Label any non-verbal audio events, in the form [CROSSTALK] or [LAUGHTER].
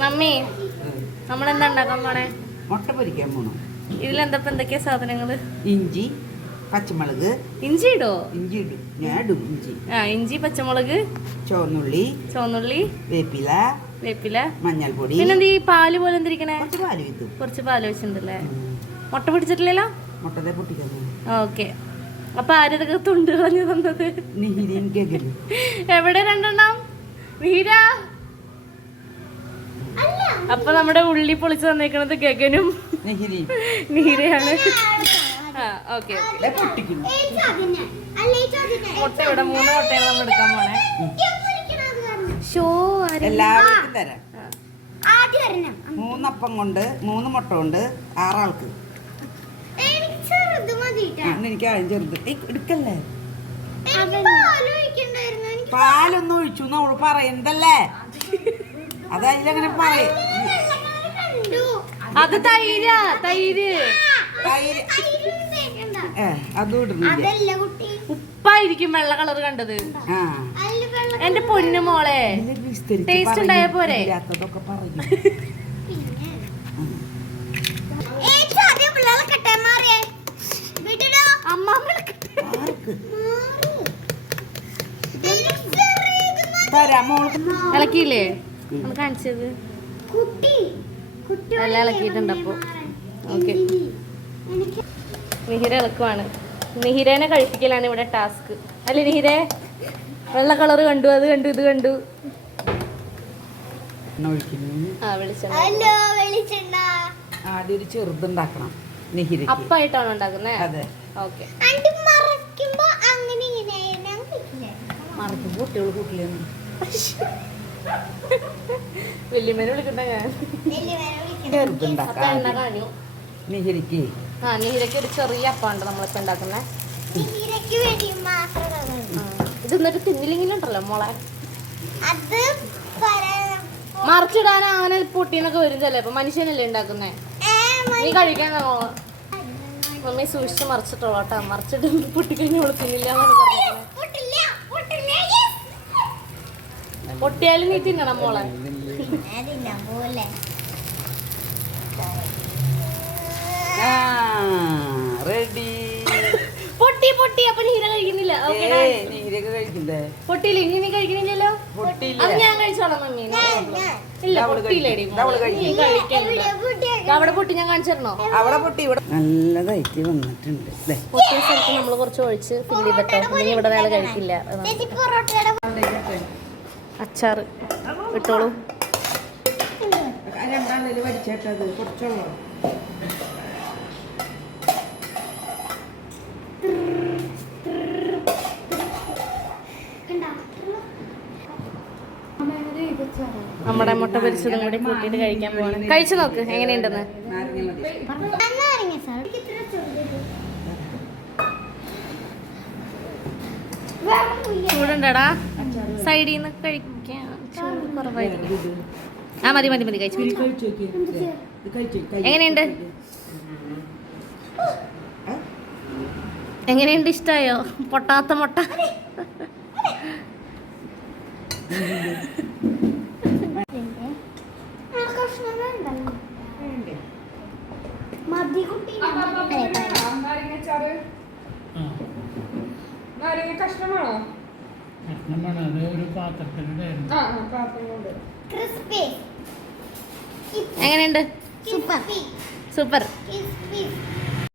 Mummy നമ്മളെന്താ ഉണ്ടാക്കാൻ പോണേ? മുട്ട പൊരിക്കാൻ പോണു. ഇതിലെന്താ എന്തൊക്കെയാ സാധനങ്ങൾ? ഇഞ്ചി പച്ചമുളക്. ഇഞ്ചി ഇടോ? ഇഞ്ചി ഇടും. ഞാൻ ഇടും ഇഞ്ചി. ആ ഇഞ്ചി പച്ചമുളക് ചുവന്നുള്ളി ചുവന്നുള്ളി വേപ്പില വേപ്പില. മഞ്ഞൾപ്പൊടി. പിന്നെന്താ ഈ പാൽ പോലെ എന്തിരിക്കണേ? കുറച്ച് പാൽ വിത്തു കുറച്ച് പാൽ വെച്ചിട്ടുണ്ടല്ലേ മുട്ട പിടിച്ചിട്ടില്ലല്ലോ? മുട്ടതെ പൊട്ടിക്കാൻ ഓക്കെ. അപ്പൊ ആരതൊക്കെ തുണ്ട് കളഞ്ഞു തന്നത്? എവിടെ രണ്ടെണ്ണം? വീര അപ്പൊ നമ്മുടെ ഉള്ളി പൊളിച്ച് തന്നേക്കണത് ഗഗനും നിഹിരി നീരയാണ്. ആ ഓക്കെ. മുട്ട ഇവിടെ മൂന്ന് മുട്ടയാണ് നമ്മൾ എടുക്കാൻ പോണേ. ഷോ എല്ലാവർക്കും തരാം. മൂന്നപ്പം കൊണ്ട് മൂന്ന് മുട്ട കൊണ്ട് ആറാൾക്ക്. എനിക്ക് ചെറുത് എടുക്കല്ലേ? പാലൊന്നും ഒഴിച്ചു എന്ന് അവൾ പറയുന്നതല്ലേ [LAUGHS] അതതിലങ്ങനെ പറയും. അത് തൈര തൈര്. തൈര്. അതും ഇടുന്നില്ല. അതല്ല കുട്ടി. ഉപ്പായിരിക്കും വെള്ള കളർ കണ്ടത്. എന്റെ പൊന്നു മോളെ. ടേസ്റ്റ് ഉണ്ടായ പോരെ? ഇളക്കിയില്ലേ? കാണിച്ചത്. കുട്ടി. കുട്ടി എല്ലാം ഇളക്കിയിട്ടുണ്ട് അപ്പൊ ഓക്കെ. എനിക്ക് മിഹിര ഇളക്കുവാണ്. നിഹിരേനെ കഴിപ്പിക്കലാണ് ഇവിടെ ടാസ്ക്. അല്ലേ നിഹിരേ വെള്ള കളർ കണ്ടു അത് കണ്ടു ഇത് കണ്ടു. ആ വെളിച്ചെണ്ണ. ആദ്യം ഒരു ചെറുതുണ്ടാക്കണം നെഹിരക്ക് അപ്പായിട്ടാണ് ഉണ്ടാക്കുന്നത് അതെ. ഓക്കെ. അണ്ട് മറക്കുമ്പോ അങ്ങനെ ഇങ്ങനെ ഞാൻ കഴിക്കില്ലേ മറക്കും. കുട്ടികൾ കൂട്ടിലെന്ന് [LAUGHS] വിളിക്കണ്ട ഞാൻ. നെഹിരക്ക്. ആ ഒരു ചെറിയ നമ്മളിപ്പോ ഉണ്ടാക്കുന്നത് ഇത് എന്നിട്ട് തിന്നില്ലെങ്കിലുണ്ടല്ലോ മോളെ. അത് പറയാൻ മറിച്ചിടാൻ അങ്ങനെ പൊട്ടിന്നൊക്കെ വരും ചിലപ്പോ. മനുഷ്യനല്ലേ ഉണ്ടാക്കുന്നേ? നീ കഴിക്കാൻ മമ്മി സൂക്ഷിച്ച് മറിച്ചിട്ടോളാം കേട്ടോ മറിച്ചിട്ട് പൊട്ടിക്കഴിഞ്ഞ് കൊടുക്കുന്നില്ല തിന്നില്ല എന്നാണ് പറഞ്ഞത്. പൊട്ടിയാലും നീ തിന്നണം മോളെ. അതില്ല പോലെ ആ റെഡി പൊട്ടി പൊട്ടി. അപ്പൊ നീര കഴിക്കുന്നില്ല. പൊട്ടിയില്ല? ഇനി നീ കഴിക്കണില്ലല്ലോ? അത് ഞാൻ കഴിച്ചോളാം മമ്മി. ഇല്ല പൊട്ടിയില്ലേടി അവിടെ പൊട്ടി ഞാൻ അവിടെ പൊട്ടി ഇവിടെ. നല്ലതായിട്ട് വന്നിട്ടുണ്ട് ദേ. പൊട്ടിയ സ്ഥലത്ത് നമ്മൾ കുറച്ച് ഒഴിച്ച് ഫില്ല് ചെയ്തിട്ടോ ഇവിടെ വേറെ കഴിക്കില്ല. അച്ചാറ്. ഇട്ടോളൂ. നമ്മുടെ മുട്ട പൊരിച്ചതും കൂടി കൂട്ടിയിട്ട് കഴിക്കാൻ പോകണം കഴിച്ചു നോക്ക് എങ്ങനെയുണ്ടെന്ന്. ചൂടുണ്ടടാ. സൈഡിൽ നിന്ന് കുറവായിരിക്കും ആ മതി മതി മതി കഴിച്ചു എങ്ങനെയുണ്ട്? എങ്ങനെയുണ്ട് ഇഷ്ടമായോ പൊട്ടാത്ത മുട്ട വേണ്ടല്ലോ. കഷ്ണമാണോ കഷ്ണമാണ്. അത് ഒരു പാത്രത്തിലുണ്ടായിരുന്നു എങ്ങനെയുണ്ട്? Super super. ക്രിസ്പി.